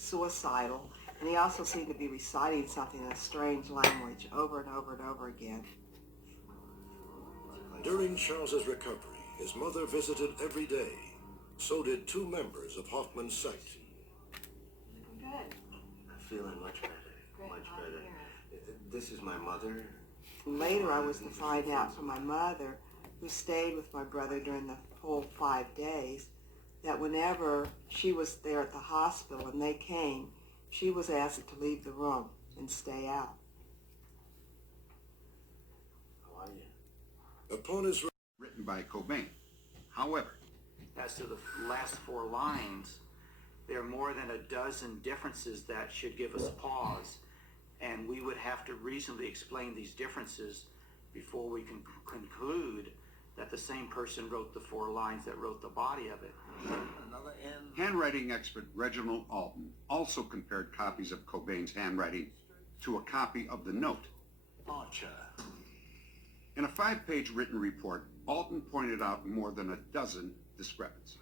suicidal, and he also seemed to be reciting something in a strange language over and over and over again. During Charles's recovery, his mother visited every day. So did two members of Hoffman's sect. Good. I'm feeling much better. Much better. This is my mother. Later, I was to find out from my mother, who stayed with my brother during the whole 5 days, that whenever she was there at the hospital and they came, she was asked to leave the room and stay out. How are you? Upon his written by Cobain. However, as to the last 4 lines, there are more than a dozen differences that should give us pause, and we would have to reasonably explain these differences before we can conclude that the same person wrote the 4 lines that wrote the body of it. Another N. handwriting expert Reginald Alton also compared copies of Cobain's handwriting to a copy of the note. Archer. In a 5-page written report, Alton pointed out more than a dozen discrepancies.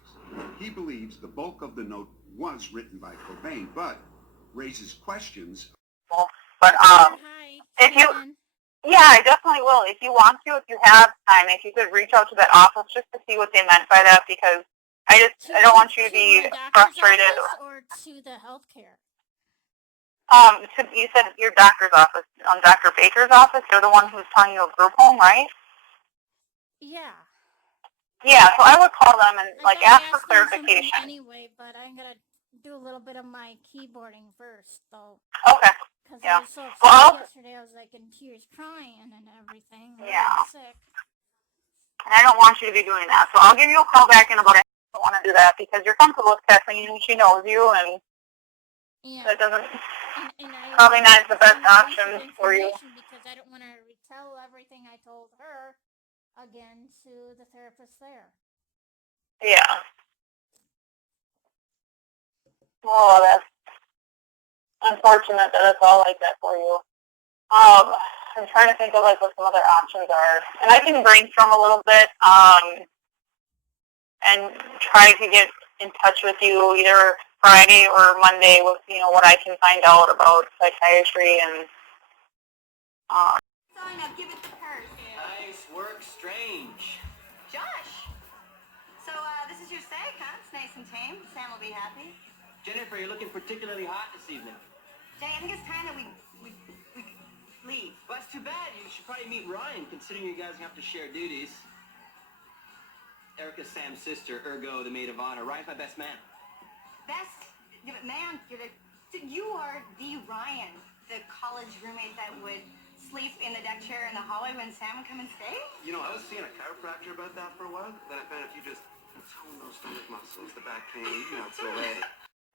He believes the bulk of the note was written by Cobain, but raises questions. But if you, yeah, I definitely will. If you want to, if you have time, if you could reach out to that office just to see what they meant by that, because I don't want you to be frustrated. Or to the healthcare. You said your doctor's office, Dr. Baker's office. They're the one who's telling you a group home, right? Yeah. Yeah, so I would call them and ask for clarification. Anyway, but I'm gonna do a little bit of my keyboarding first, though. Okay. Because Yeah. I was so upset yesterday. I was like in tears, crying and everything. Yeah. I was sick. And I don't want you to be doing that, so I'll give you a call back in about a. I don't want to do that because you're comfortable with Kathleen and she knows you, and that doesn't probably not the best option for you. Because I don't want to retell everything I told her again to the therapist there. Yeah. Oh, that's unfortunate that it's all like that for you. I'm trying to think of what some other options are, and I can brainstorm a little bit, and try to get in touch with you either Friday or Monday with what I can find out about psychiatry and. Sign up, give it to her. Nice work, Strange. Josh. So this is your steak, huh? It's nice and tame. Sam will be happy. Jennifer, you're looking particularly hot this evening. Jay, I think it's time that we leave. Well, that's too bad. You should probably meet Ryan, considering you guys have to share duties. Erica's Sam's sister, ergo the maid of honor. Ryan's my best man. Best man, you are the Ryan, the college roommate that would sleep in the deck chair in the hallway when Sam would come and stay? You know, I was seeing a chiropractor about that for a while. Then I found if you just tone those stomach muscles, the back pain, not so bad.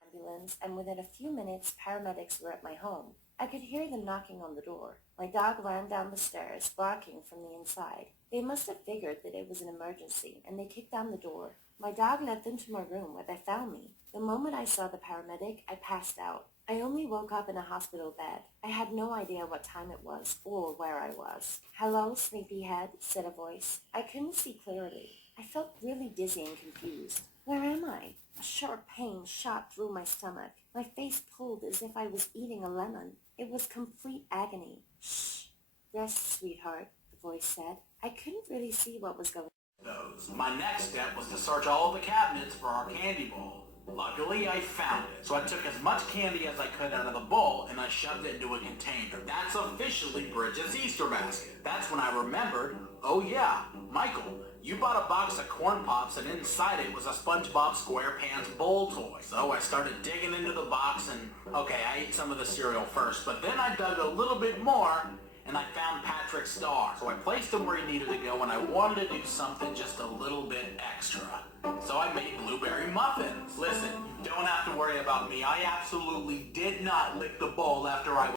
Ambulance, and within a few minutes, paramedics were at my home. I could hear them knocking on the door. My dog ran down the stairs, barking from the inside. They must have figured that it was an emergency, and they kicked down the door. My dog led them to my room where they found me. The moment I saw the paramedic, I passed out. I only woke up in a hospital bed. I had no idea what time it was or where I was. "Hello, sleepyhead," said a voice. I couldn't see clearly. I felt really dizzy and confused. Where am I? A sharp pain shot through my stomach. My face pulled as if I was eating a lemon. It was complete agony. "Shh. Rest, sweetheart," the voice said. I couldn't really see what was going on. My next step was to search all of the cabinets for our candy bowl. Luckily, I found it. So I took as much candy as I could out of the bowl and I shoved it into a container. That's officially Bridget's Easter basket. That's when I remembered, oh yeah, Michael, you bought a box of Corn Pops and inside it was a SpongeBob SquarePants bowl toy. So I started digging into the box and, okay, I ate some of the cereal first, but then I dug a little bit more and I found Patrick's star. So I placed him where he needed to go and I wanted to do something just a little bit extra. So I made blueberry muffins. Listen, you don't have to worry about me. I absolutely did not lick the bowl after I...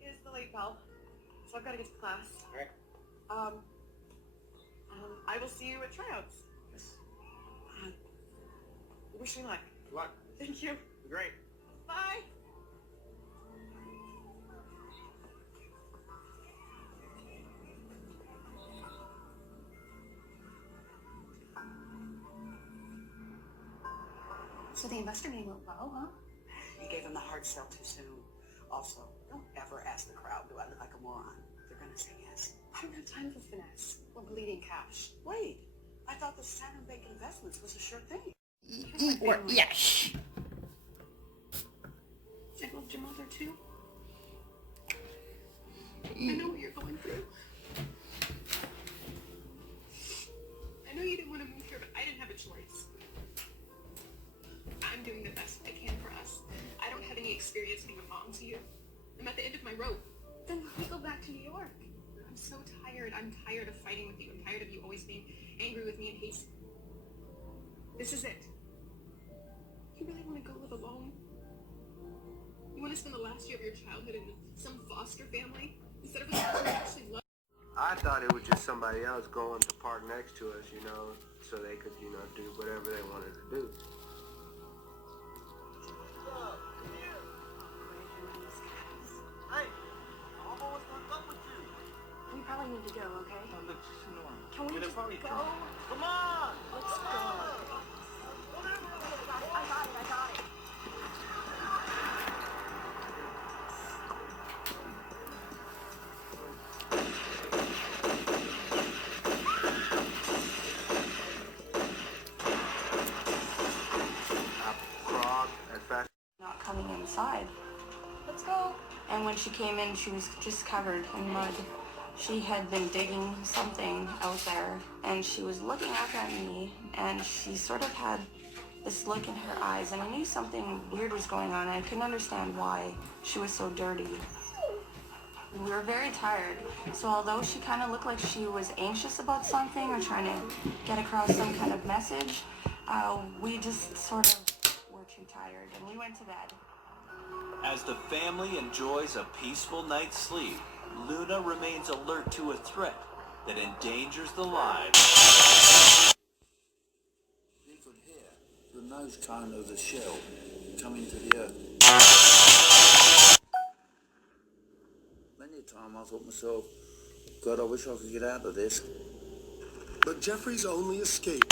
It's the late bell, so I've got to get to class. All right. I will see you at tryouts. Yes. Wish me luck. Good luck. Thank you. Great. Bye. So the investor meeting went well, huh? You gave him the hard sell too soon. Also, don't ever ask the crowd, do I look like a moron? They're gonna say yes. I don't have time for finesse. We're bleeding cash. Wait, I thought the Saturn Bank Investments was a sure thing. Yes. I loved your mother too. I know what you're going through. I know you didn't want to move here, but I didn't have a choice. I'm doing the best I can for us. I don't have any experience being a mom to you. I'm at the end of my rope. Then we go back to New York. I'm so tired. I'm tired of fighting with you. I'm tired of you always being angry with me and hating. This is it. You really want to go live alone? You want to spend the last year of your childhood in some foster family instead of with someone you actually love? I thought it was just somebody else going to park next to us, so they could, do whatever they wanted to do. Hey, I'm almost gonna come with you. We probably need to go, okay? Can we Get in just front of go? you. Come on! Let's go. I got it. Not coming inside. Let's go. And when she came in, she was just covered in mud. She had been digging something out there, and she was looking up at me, and she sort of had this look in her eyes, and I knew something weird was going on, and I couldn't understand why she was so dirty. We were very tired, so although she kind of looked like she was anxious about something or trying to get across some kind of message, we just sort of were too tired, and we went to bed. As the family enjoys a peaceful night's sleep, Luna remains alert to a threat that endangers the lives. You could hear the nose cone of the shell coming to the earth. Many a time I thought to myself, God, I wish I could get out of this. But Jeffrey's only escape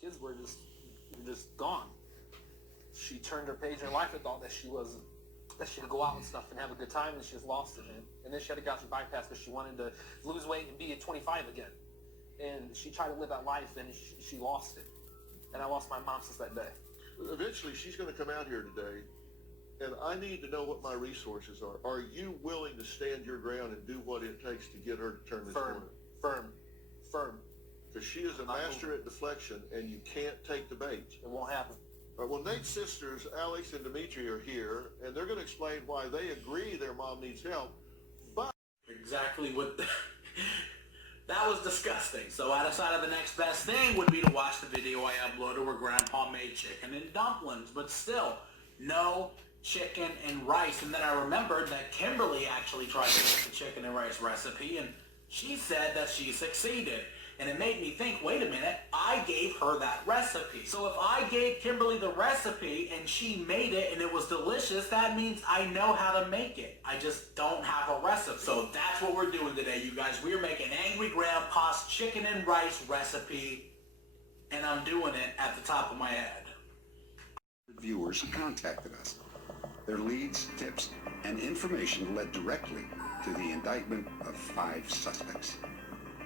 Kids were just gone. She turned her page in her life and thought that she'd go out and stuff and have a good time, and she just lost it, man. And then she had a gastric bypass because she wanted to lose weight and be at 25 again. And she tried to live that life, and she lost it. And I lost my mom since that day. Eventually, she's going to come out here today, and I need to know what my resources are. Are you willing to stand your ground and do what it takes to get her to turn this corner? Firm. Because she is a master at deflection, and you can't take the bait. It won't happen. All right, well, Nate's sisters, Alex and Dimitri, are here, and they're going to explain why they agree their mom needs help, but... Exactly what... That was disgusting. So I decided the next best thing would be to watch the video I uploaded where Grandpa made chicken and dumplings, but still, no chicken and rice. And then I remembered that Kimberly actually tried to make the chicken and rice recipe, and she said that she succeeded. And it made me think, wait a minute, I gave her that recipe. So if I gave Kimberly the recipe and she made it and it was delicious, that means I know how to make it. I just don't have a recipe. So that's what we're doing today, you guys. We're making Angry Grandpa's chicken and rice recipe, and I'm doing it at the top of my head. Viewers contacted us. Their leads, tips, and information led directly to the indictment of 5 suspects.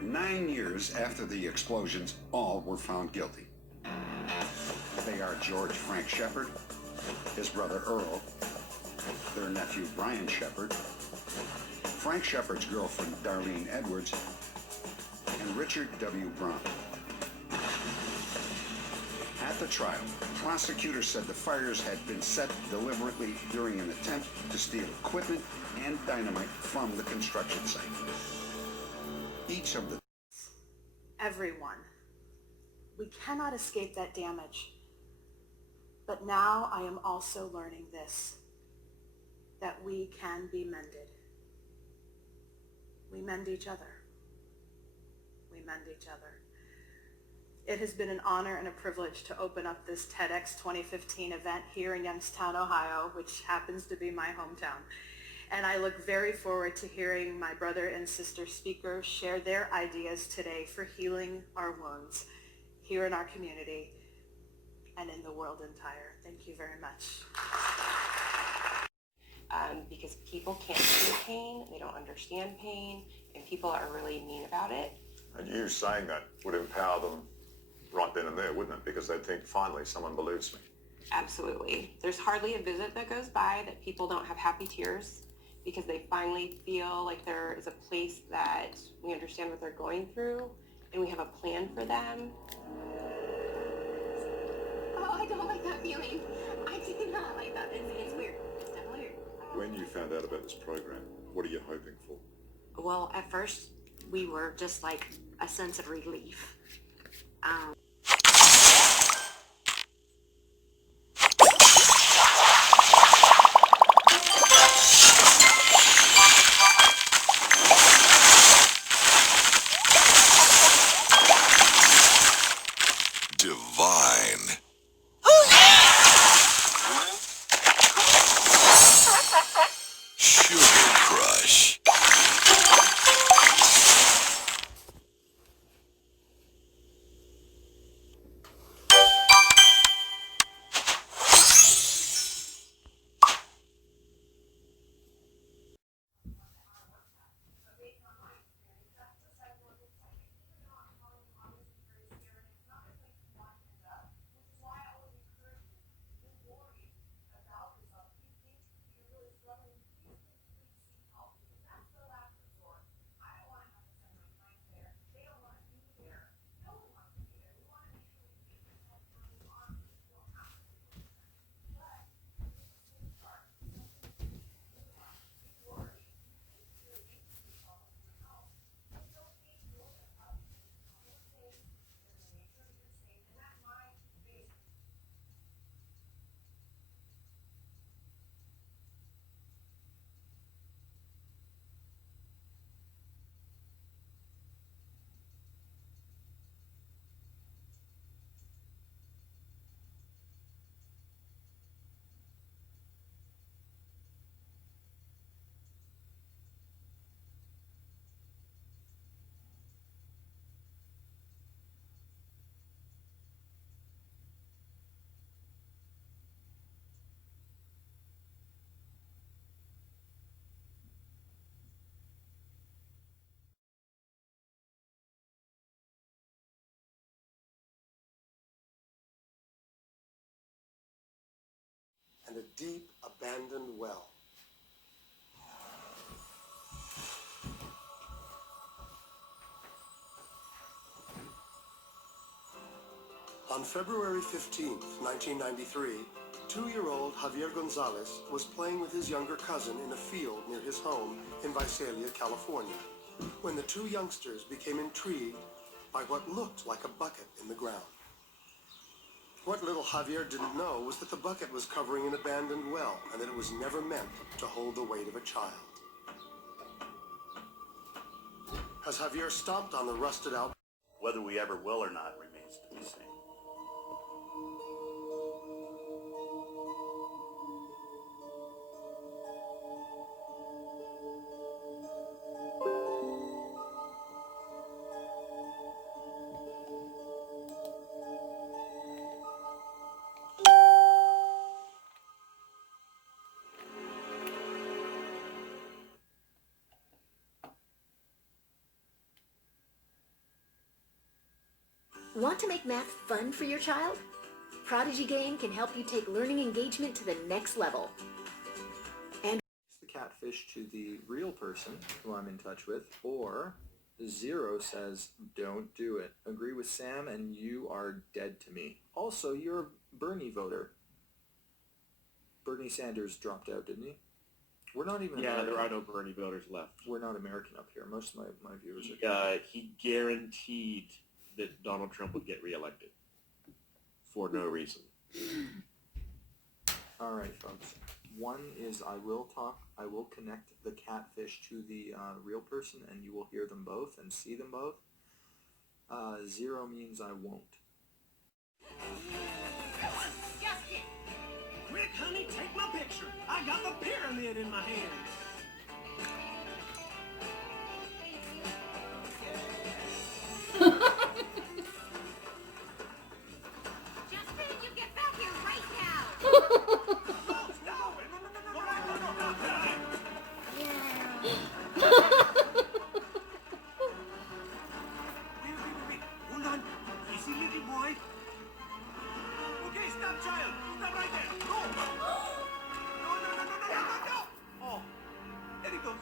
9 years after the explosions, all were found guilty. They are George Frank Shepard, his brother Earl, their nephew Brian Shepard, Frank Shepard's girlfriend Darlene Edwards, and Richard W. Brown. At the trial, prosecutors said the fires had been set deliberately during an attempt to steal equipment and dynamite from the construction site. Each of the... Everyone. We cannot escape that damage. But now I am also learning this, that we can be mended. We mend each other. We mend each other. It has been an honor and a privilege to open up this TEDx 2015 event here in Youngstown, Ohio, which happens to be my hometown. And I look very forward to hearing my brother and sister speakers share their ideas today for healing our wounds here in our community and in the world entire. Thank you very much. Because people can't feel pain, they don't understand pain, and people are really mean about it. And you saying that would empower them right then and there, wouldn't it? Because they'd think, finally, someone believes me. Absolutely. There's hardly a visit that goes by that people don't have happy tears because they finally feel like there is a place that we understand what they're going through and we have a plan for them. Oh, I don't like that feeling. I do not like that. It's weird. It's definitely weird. When you found out about this program, what are you hoping for? Well, at first, we were just like a sense of relief. Divine. Sugar Crush. And a deep, abandoned well. On February 15th, 1993, 2-year-old Javier Gonzalez was playing with his younger cousin in a field near his home in Visalia, California, when the two youngsters became intrigued by what looked like a bucket in the ground. What little Javier didn't know was that the bucket was covering an abandoned well and that it was never meant to hold the weight of a child. As Javier stomped on the rusted-out... Whether we ever will or not remains to be seen. Want to make math fun for your child? Prodigy Game can help you take learning engagement to the next level. The catfish to the real person who I'm in touch with, or the 0 says, don't do it. Agree with Sam and you are dead to me. Also, you're a Bernie voter. Bernie Sanders dropped out, didn't he? We're not even Yeah, American. there are no Bernie voters left. We're not American up here. Most of my viewers are... He guaranteed that Donald Trump would get reelected for no reason. All right, folks. One is I will connect the catfish to the real person, and you will hear them both and see them both. 0 means I won't. Quick, honey, take my picture. I got the pyramid in my hands. Justin, you get back here right now. Hold on. Easy, little boy. Okay, stop, child. Stop right there. Go. No. Oh, there he goes.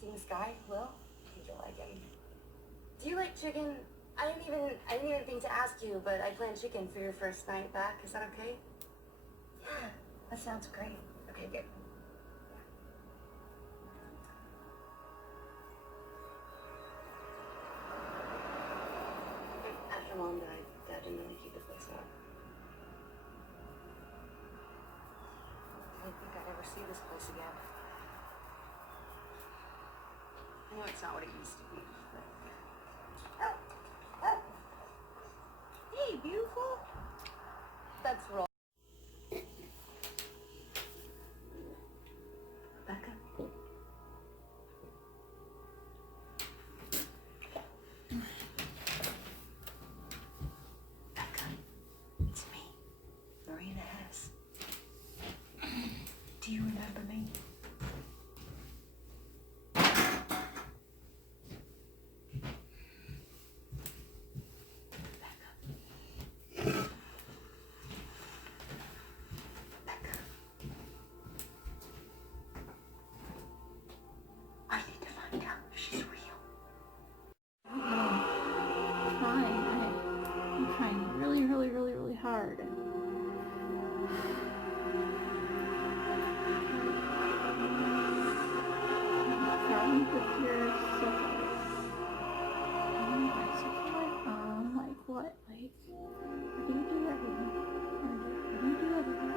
See this guy, Will? Did you like him? Do you like chicken? I didn't even think to ask you, but I planned chicken for your first night back. Is that okay? Yeah, that sounds great. Okay, good. After Mom died, Dad didn't really keep the place up. I didn't think I'd ever see this place again. I know it's not what it used to be, but... Hey, beautiful! That's wrong. Becca? Becca, it's me, Marina Hess. Do you remember me? Really hard. Problem with your syphilis. Like what? Like, what do you do everything? What do you do everything?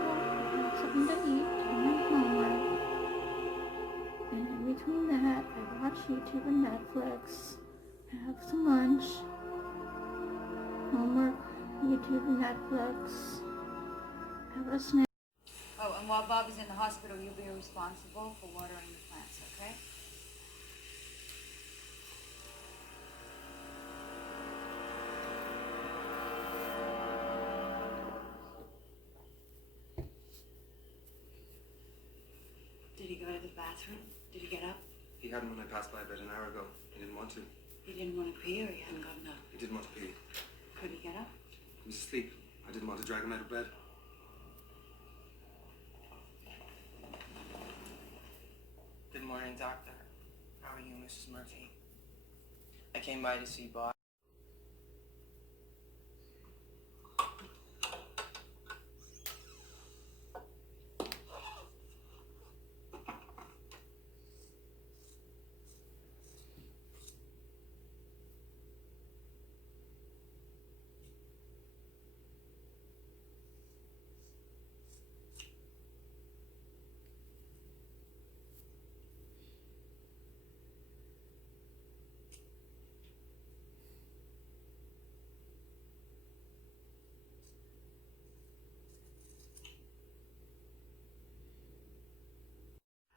I have something to eat, do my homework, and in between that, I watch YouTube and Netflix, have some lunch, homework, YouTube and Netflix, have a snack. Oh, and while Bob is in the hospital, you'll be responsible for watering the plants, okay? Did he go to the bathroom? Did he get up? He hadn't when I passed by about an hour ago. He didn't want to. He didn't want to pee, or he hadn't gotten up? He didn't want to pee. Could he get up? He was asleep. I didn't want to drag him out of bed. Good morning, Doctor. How are you, Mrs. Murphy? I came by to see Bob.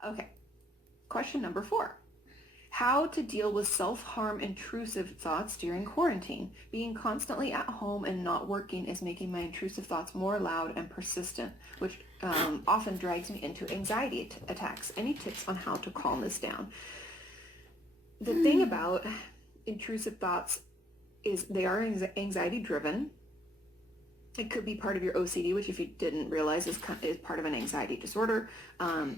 Okay, question number 4. How to deal with self-harm intrusive thoughts during quarantine. Being constantly at home and not working is making my intrusive thoughts more loud and persistent, which often drags me into anxiety attacks. Any tips on how to calm this down? The thing about intrusive thoughts is they are anxiety driven. It could be part of your OCD, which if you didn't realize is part of an anxiety disorder.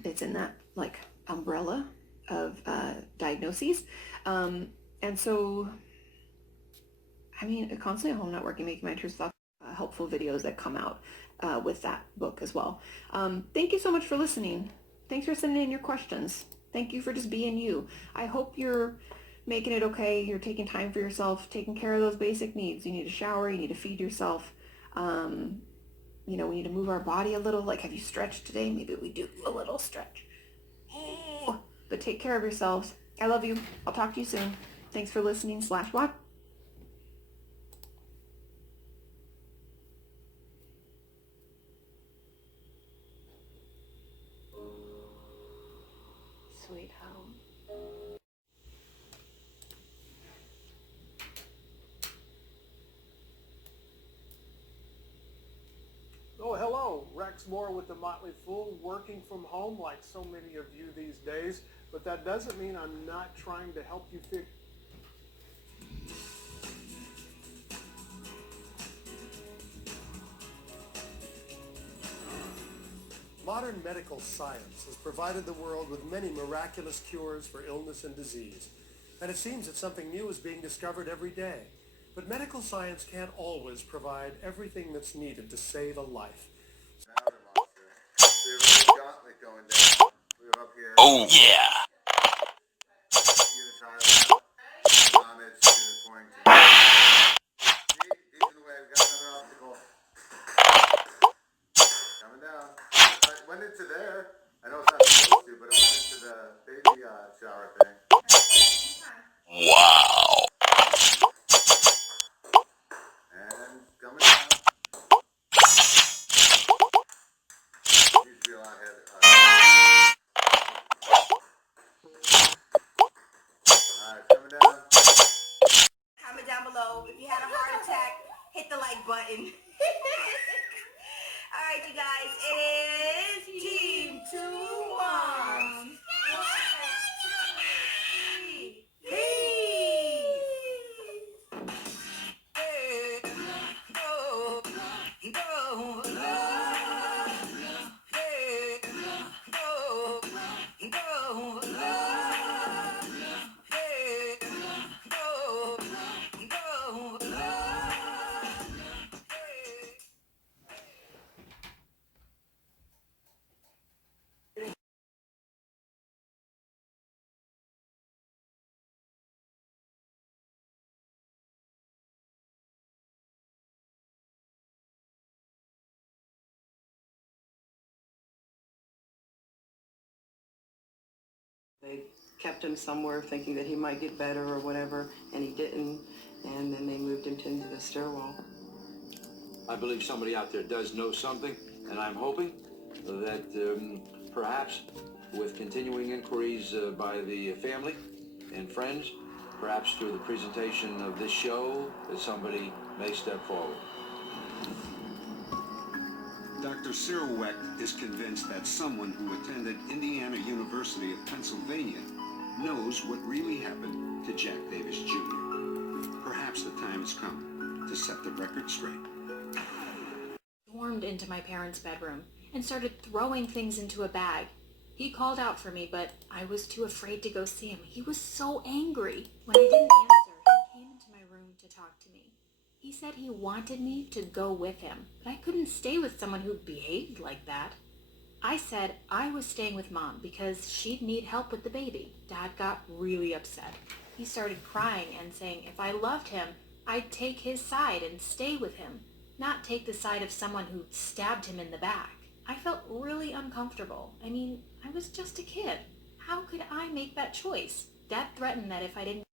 It's in that like umbrella of diagnoses. And so, I mean, constantly at home not working, making my intrusive thoughts, helpful videos that come out with that book as well. Thank you so much for listening. Thanks for sending in your questions. Thank you for just being you. I hope you're making it okay. You're taking time for yourself, taking care of those basic needs. You need to shower, you need to feed yourself. You know, we need to move our body a little. Like, have you stretched today? Maybe we do a little stretch. Oh, but take care of yourselves. I love you. I'll talk to you soon. Thanks for listening / watch. Sweet home. Oh, hello. Rex Moore with the Motley Fool, working from home like so many of you these days, but that doesn't mean I'm not trying to help you figure. Modern medical science has provided the world with many miraculous cures for illness and disease, and it seems that something new is being discovered every day. But medical science can't always provide everything that's needed to save a life. Oh yeah! Coming down. I went into there. I know it's not supposed to, but it went into the baby shower thing. Wow! And coming down. Needs to be a lot heavier. Alright, coming down. Comment down below. If you had a heart attack, hit the like button. Alright, you guys, it is Team 2 Moms. They kept him somewhere thinking that he might get better or whatever, and he didn't, and then they moved him into the stairwell. I believe somebody out there does know something, and I'm hoping that perhaps with continuing inquiries by the family and friends, perhaps through the presentation of this show, that somebody may step forward. Dr. Cyril Wecht is convinced that someone who attended Indiana University of Pennsylvania knows what really happened to Jack Davis Jr. Perhaps the time has come to set the record straight. Stormed into my parents' bedroom and started throwing things into a bag. He called out for me, but I was too afraid to go see him. He was so angry. When I didn't answer, he came into my room to talk to me. He said he wanted me to go with him, but I couldn't stay with someone who behaved like that. I said I was staying with Mom because she'd need help with the baby. Dad got really upset. He started crying and saying if I loved him, I'd take his side and stay with him, not take the side of someone who stabbed him in the back. I felt really uncomfortable. I mean, I was just a kid. How could I make that choice? Dad threatened that if I didn't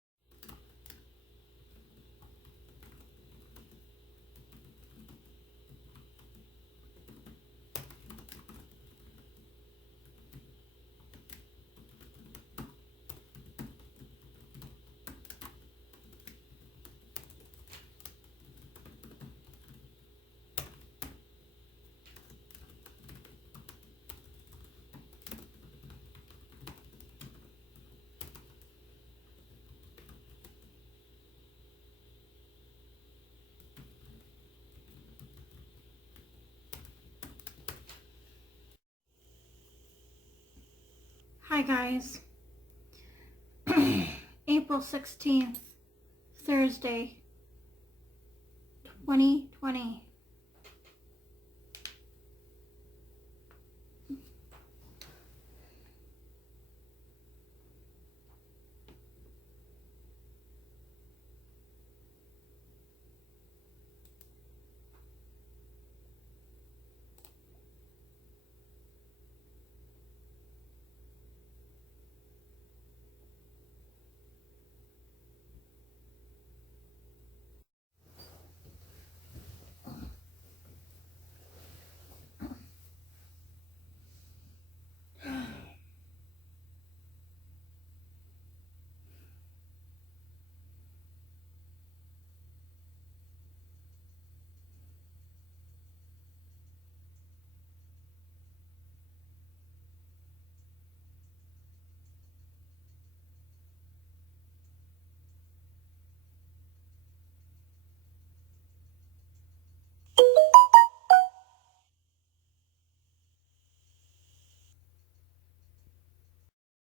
Hi guys. April 16th, Thursday, 2020.